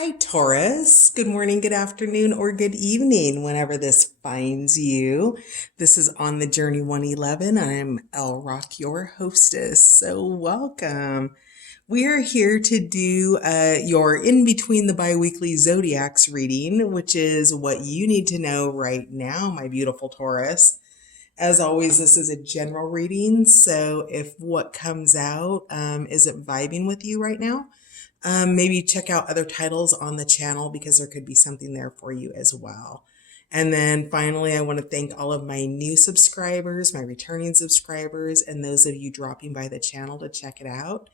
Hi, Taurus. Good morning, good afternoon, or good evening, whenever this finds you. This is On the Journey 111. I'm El Rock, your hostess. So, welcome. We are here to do your in between the biweekly zodiacs reading, which is what you need to know right now, my beautiful Taurus. As always, this is a general reading, so if what comes out isn't vibing with you right now, maybe check out other titles on the channel because there could be something there for you as well. And then finally, I want to thank all of my new subscribers, my returning subscribers, and those of you dropping by the channel to check it out.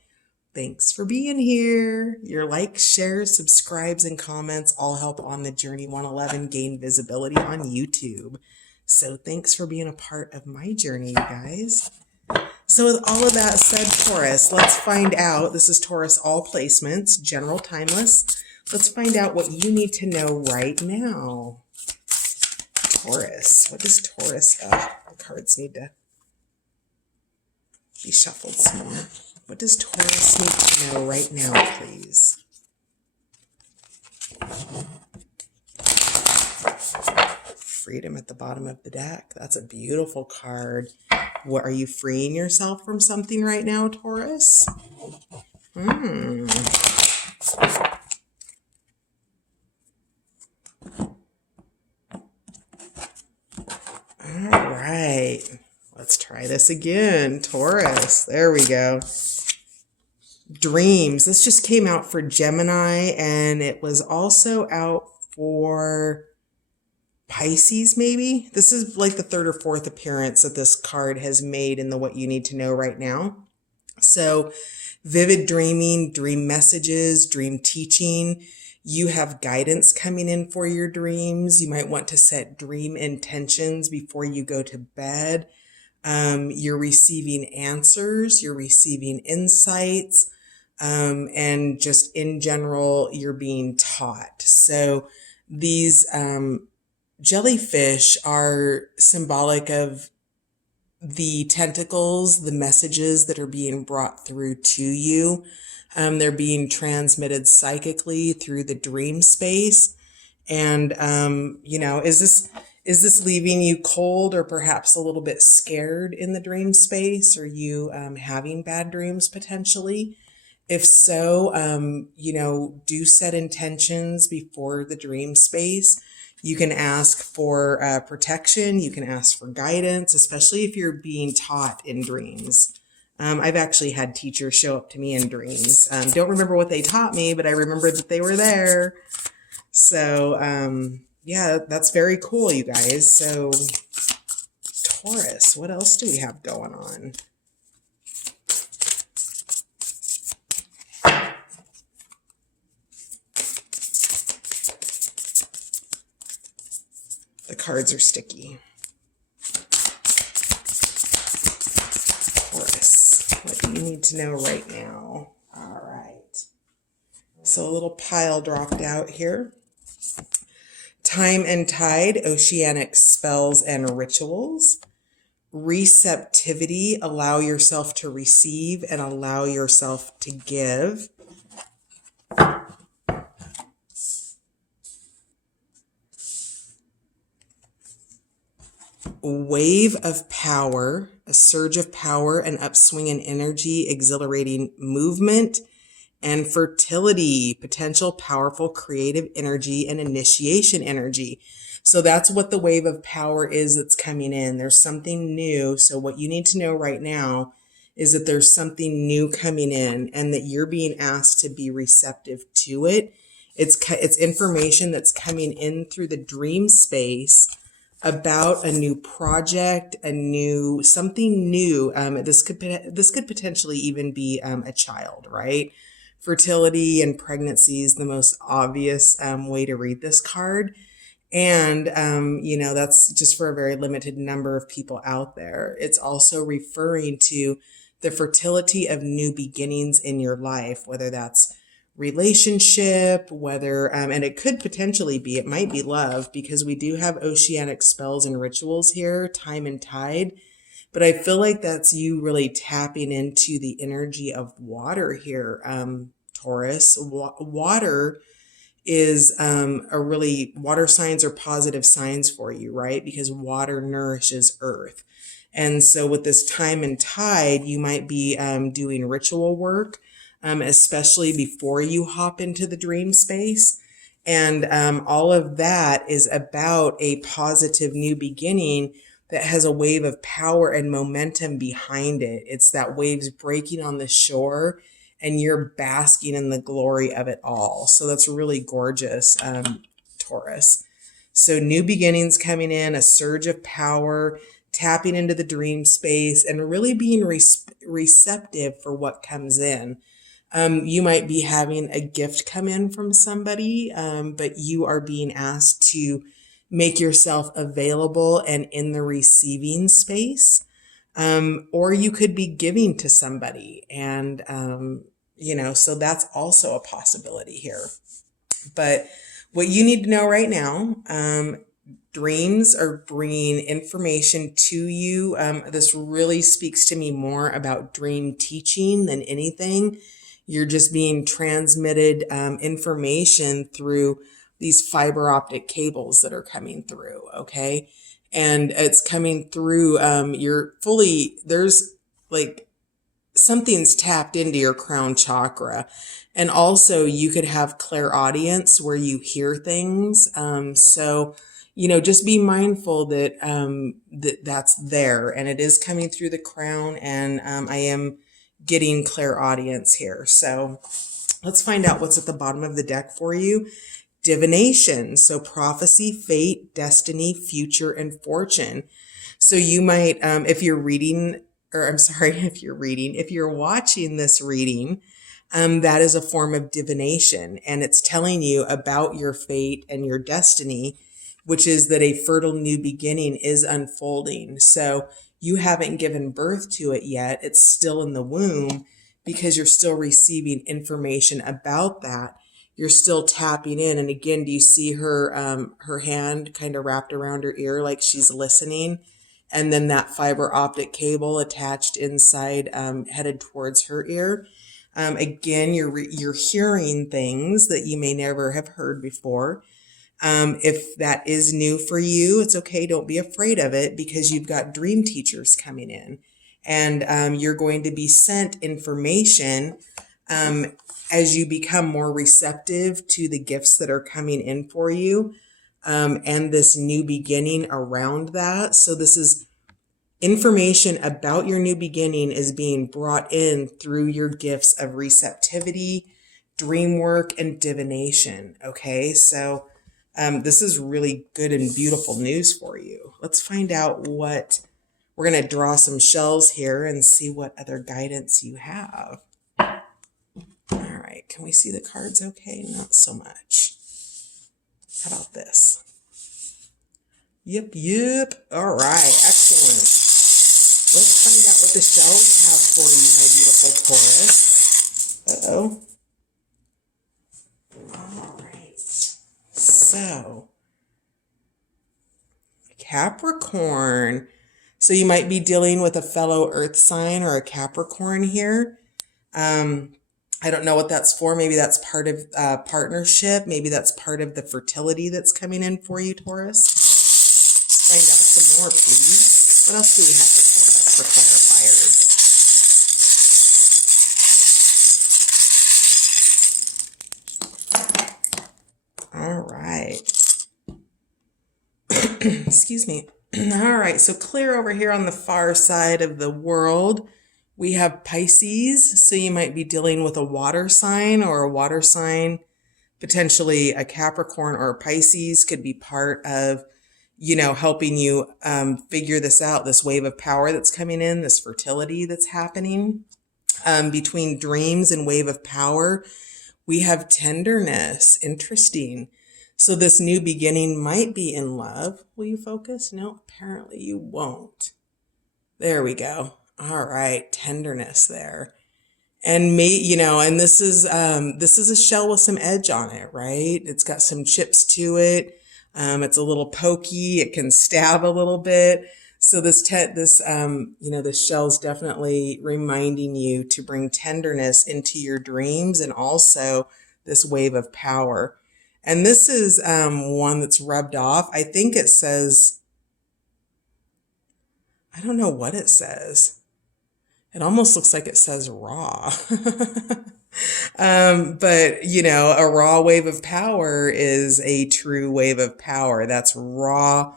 Thanks for being here. Your likes, shares, subscribes, and comments all help On the Journey 111 gain visibility on YouTube. So thanks for being a part of my journey, you guys. So with all of that said, Taurus, let's find out. This is Taurus All Placements, General Timeless. Let's find out what you need to know right now. Taurus. What does Taurus... the cards need to be shuffled some more. What does Taurus need to know right now, please? Freedom at the bottom of the deck. That's a beautiful card. What, are you freeing yourself from something right now, Taurus? All right. Let's try this again. Taurus. There we go. Dreams. This just came out for Gemini, and it was also out for Pisces, maybe. This is like the third or fourth appearance that this card has made in the What You Need to Know right now. So vivid dreaming, dream messages, dream teaching. You have guidance coming in for your dreams. You might want to set dream intentions before you go to bed. You're receiving answers, you're receiving insights, and just in general, you're being taught. So these jellyfish are symbolic of the tentacles, the messages that are being brought through to you. They're being transmitted psychically through the dream space. And, is this leaving you cold or perhaps a little bit scared in the dream space? Are you having bad dreams potentially? If so, do set intentions before the dream space. You can ask for protection. You can ask for guidance, especially if you're being taught in dreams. I've actually had teachers show up to me in dreams. Don't remember what they taught me, but I remember that they were there. So, yeah, that's very cool, you guys. So, Taurus, what else do we have going on? The cards are sticky. Taurus, what do you need to know right now? All right. So a little pile dropped out here. Time and Tide, Oceanic Spells and Rituals. Receptivity, allow yourself to receive and allow yourself to give. Wave of Power, a surge of power, an upswing in energy, exhilarating movement, and Fertility, potential, powerful, creative energy, and initiation energy. So that's what the Wave of Power is that's coming in. There's something new. So what you need to know right now is that there's something new coming in and that you're being asked to be receptive to it. It's information that's coming in through the dream space about a new project, something new. This could potentially even be a child, right? Fertility and pregnancy is the most obvious way to read this card. And, that's just for a very limited number of people out there. It's also referring to the fertility of new beginnings in your life, whether that's relationship, whether, and it could potentially be, it might be love, because we do have oceanic spells and rituals here, Time and Tide. But I feel like that's you really tapping into the energy of water here, Taurus. Water is water signs are positive signs for you, right? Because water nourishes earth. And so with this time and tide, you might be doing ritual work, especially before you hop into the dream space. And all of that is about a positive new beginning that has a wave of power and momentum behind it. It's that waves breaking on the shore and you're basking in the glory of it all. So that's really gorgeous, Taurus. So new beginnings coming in, a surge of power, tapping into the dream space, and really being receptive for what comes in. You might be having a gift come in from somebody, but you are being asked to make yourself available and in the receiving space. Or you could be giving to somebody. And, so that's also a possibility here. But what you need to know right now, dreams are bringing information to you. This really speaks to me more about dream teaching than anything. You're just being transmitted information through these fiber optic cables that are coming through, okay? And it's coming through, there's like something's tapped into your crown chakra. And also you could have clairaudience where you hear things. Just be mindful that that's there and it is coming through the crown. And I am getting clairaudience here. So let's find out what's at the bottom of the deck for you. Divination. So prophecy, fate, destiny, future, and fortune. So you might, if you're watching this reading, that is a form of divination, and it's telling you about your fate and your destiny, which is that a fertile new beginning is unfolding. So you haven't given birth to it yet. It's still in the womb because you're still receiving information about that. You're still tapping in. And again, do you see her hand kind of wrapped around her ear like she's listening? And then that fiber optic cable attached inside, headed towards her ear. Again, you're hearing things that you may never have heard before. If that is new for you, it's okay. Don't be afraid of it because you've got dream teachers coming in and you're going to be sent information as you become more receptive to the gifts that are coming in for you and this new beginning around that. So this is information about your new beginning is being brought in through your gifts of receptivity, dream work, and divination. Okay, so this is really good and beautiful news for you. Let's find out what we're going to draw some shells here and see what other guidance you have. All right, can we see the cards okay? Not so much. How about this? Yep. All right, excellent. Let's find out what the shells have for you, my beautiful Taurus. All right. So, Capricorn. So you might be dealing with a fellow earth sign or a Capricorn here. I don't know what that's for. Maybe that's part of partnership. Maybe that's part of the fertility that's coming in for you, Taurus. Find out some more, please. What else do we have for Taurus for clarifiers? All right. Excuse me. All right. So clear over here on the far side of the world. We have Pisces, so you might be dealing with a water sign or a water sign, potentially a Capricorn or a Pisces could be part of, helping you figure this out, this wave of power that's coming in, this fertility that's happening. Between dreams and wave of power, we have tenderness. Interesting. So this new beginning might be in love. Will you focus? No, apparently you won't. There we go. All right, tenderness there. And and this is a shell with some edge on it, right? It's got some chips to it. It's a little pokey. It can stab a little bit. So this shell's definitely reminding you to bring tenderness into your dreams and also this wave of power. And this is one that's rubbed off. I think it says, I don't know what it says. It almost looks like it says raw. But a raw wave of power is a true wave of power. That's raw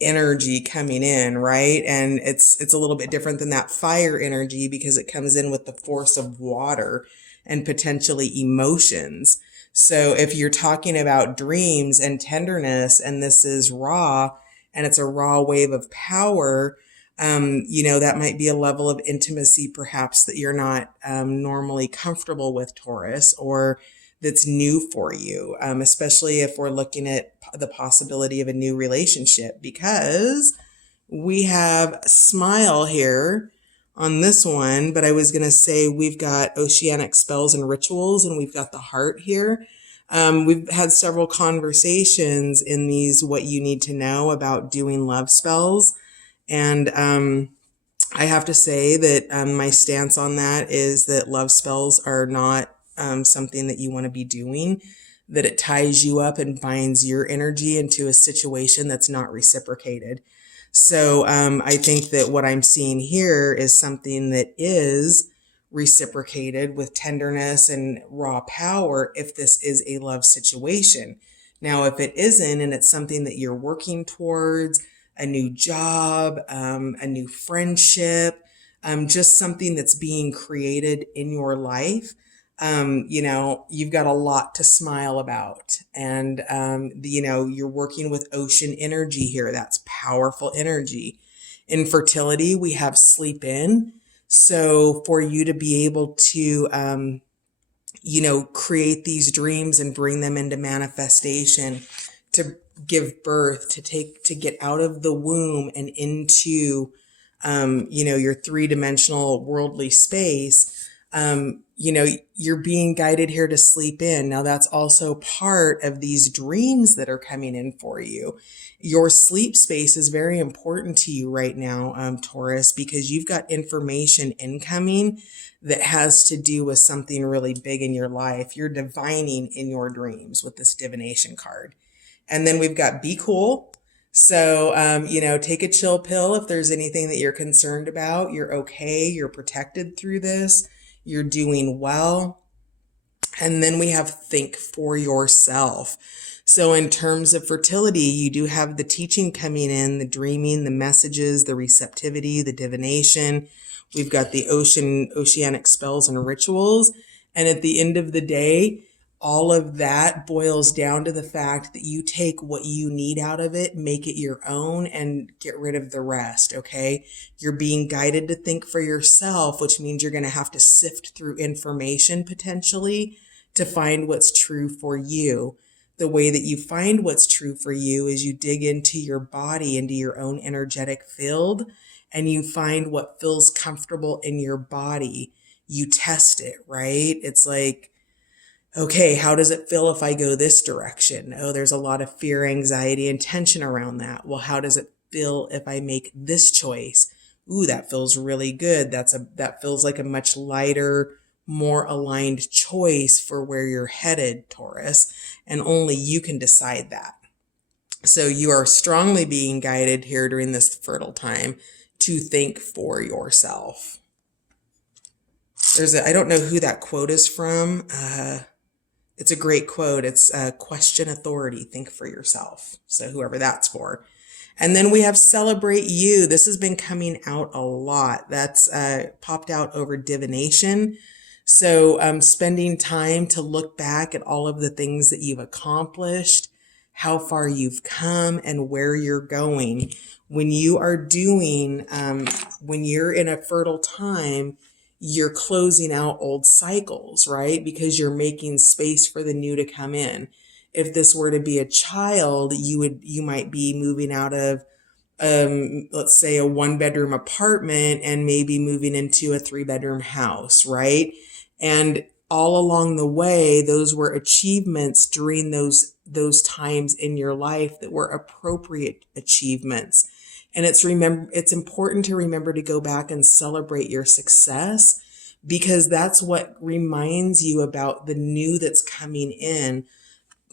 energy coming in, right? And it's a little bit different than that fire energy because it comes in with the force of water and potentially emotions. So if you're talking about dreams and tenderness and this is raw and it's a raw wave of power, that might be a level of intimacy perhaps that you're not normally comfortable with, Taurus, or that's new for you, especially if we're looking at the possibility of a new relationship, because we have smile here on this one, but I was going to say we've got oceanic spells and rituals, and we've got the heart here. We've had several conversations in these what you need to know about doing love spells. And I have to say that my stance on that is that love spells are not something that you want to be doing, that it ties you up and binds your energy into a situation that's not reciprocated. So I think that what I'm seeing here is something that is reciprocated with tenderness and raw power if this is a love situation. Now, if it isn't and it's something that you're working towards, a new job, a new friendship, just something that's being created in your life, you've got a lot to smile about. And, you're working with ocean energy here. That's powerful energy. In fertility, we have sleep in. So for you to be able to, create these dreams and bring them into manifestation, to give birth, to get out of the womb and into, your three-dimensional worldly space, you're being guided here to sleep in. Now that's also part of these dreams that are coming in for you. Your sleep space is very important to you right now, Taurus, because you've got information incoming that has to do with something really big in your life. You're divining in your dreams with this divination card. And then we've got be cool. So, take a chill pill if there's anything that you're concerned about. You're okay. You're protected through this. You're doing well. And then we have think for yourself. So in terms of fertility, you do have the teaching coming in, the dreaming, the messages, the receptivity, the divination. We've got the oceanic spells and rituals. And at the end of the day, all of that boils down to the fact that you take what you need out of it, make it your own, and get rid of the rest, okay? You're being guided to think for yourself, which means you're going to have to sift through information potentially to find what's true for you. The way that you find what's true for you is you dig into your body, into your own energetic field, and you find what feels comfortable in your body. You test it, right? It's like, okay, how does it feel if I go this direction? Oh, there's a lot of fear, anxiety, and tension around that. Well, how does it feel if I make this choice? Ooh, that feels really good. That feels like a much lighter, more aligned choice for where you're headed, Taurus, and only you can decide that. So you are strongly being guided here during this fertile time to think for yourself. I don't know who that quote is from. It's a great quote. It's question authority, think for yourself. So whoever that's for. And then we have celebrate you. This has been coming out a lot. That's popped out over divination. So spending time to look back at all of the things that you've accomplished, how far you've come, and where you're going. When you are when you're in a fertile time, you're closing out old cycles, right? Because you're making space for the new to come in. If this were to be a child, you might be moving out of, let's say, a 1-bedroom apartment and maybe moving into a 3-bedroom house, right? And all along the way, those were achievements during those times in your life that were appropriate achievements. And it's important to remember to go back and celebrate your success, because that's what reminds you about the new that's coming in.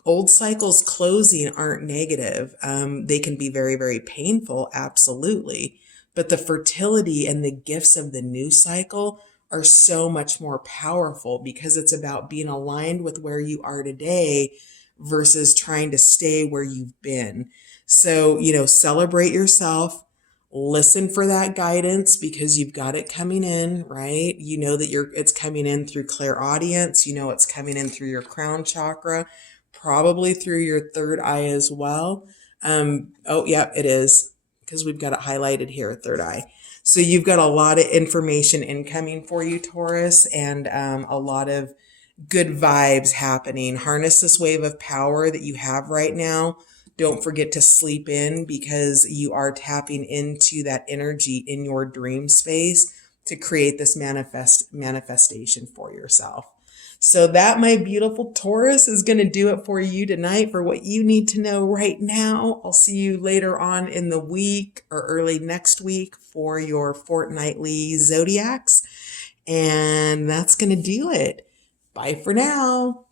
Old cycles closing aren't negative. They can be very, very painful, absolutely. But the fertility and the gifts of the new cycle are so much more powerful because it's about being aligned with where you are today versus trying to stay where you've been. So, celebrate yourself, listen for that guidance because you've got it coming in, right? You know that it's coming in through clairaudience, it's coming in through your crown chakra, probably through your third eye as well. Oh, yeah, it is because we've got it highlighted here, third eye. So you've got a lot of information incoming for you, Taurus, and a lot of good vibes happening. Harness this wave of power that you have right now. Don't forget to sleep in because you are tapping into that energy in your dream space to create this manifestation for yourself. So that, my beautiful Taurus, is going to do it for you tonight for what you need to know right now. I'll see you later on in the week or early next week for your fortnightly zodiacs. And that's going to do it. Bye for now.